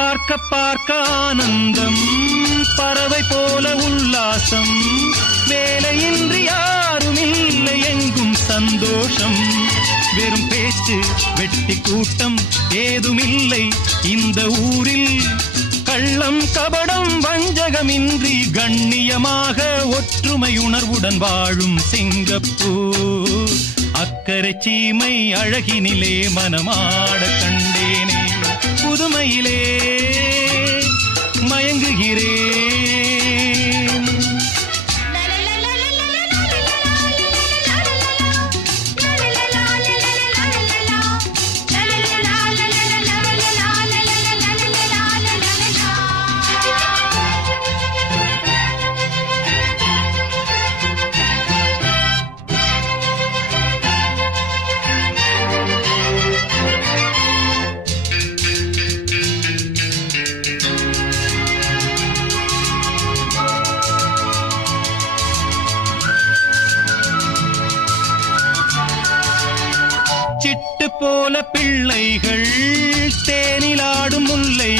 பார்க்க பார்க்க ஆனந்தம், பறவை போல உல்லாசம், வேலையின்றி யாரும் இல்லை எங்கும் சந்தோஷம். வெறும் பேச்சு வெட்டி கூட்டம் ஏதுமில்லை இந்த ஊரில். கள்ளம் கபடம் வஞ்சகமின்றி கண்ணியமாக ஒற்றுமை உணர்வுடன் வாழும் சிங்கப்பூர். அக்கரை சீமை அழகினிலே மனமாட கண்டேனே, புதுமையிலே மயங்குகிறேன். சிட்டு போல பிள்ளைகள், தேனிலாடும் முல்லை